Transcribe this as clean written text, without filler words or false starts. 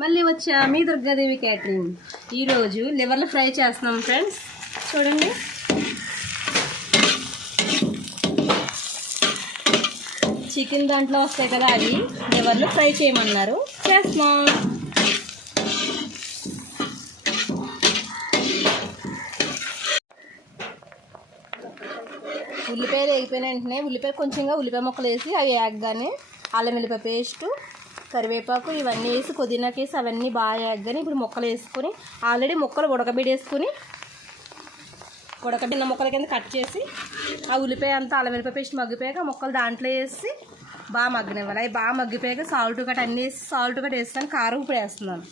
మళ్ళీ వచ్చా మీ దుర్గాదేవి క్యాటరింగ్. ఈరోజు లివర్లు ఫ్రై చేస్తున్నాం ఫ్రెండ్స్. చూడండి, చికెన్ దాంట్లో వస్తాయి కదా, అవి లివర్లు ఫ్రై చేయమన్నారు, చేస్తున్నాం. ఉల్లిపాయలు వేగిపోయిన వెంటనే కొంచెంగా ఉల్లిపాయ ముక్కలు వేసి అవి వేగగానే అల్లం వెల్లిపాయ పేస్టు, కరివేపాకు ఇవన్నీ వేసి పుదీనాకి వేసి అవన్నీ బాగా వేగగానే ఇప్పుడు ముక్కలు వేసుకొని ఆల్రెడీ ముక్కలు ఉడకబెట్టిన ముక్కల కింద కట్ చేసి ఆ ఉల్లిపాయ అంతా అల్లం వెల్లిపాయ పేస్ట్ మగ్గిపోయాక ముక్కలు దాంట్లో వేసి బాగా మగ్గనివ్వాలి. అవి బాగా మగ్గిపోయాక సాల్ట్ గట్ట అన్నీ వేసి సాల్ట్ గట్ట వేస్తాను. కారం ఇప్పుడు వేస్తున్నాను.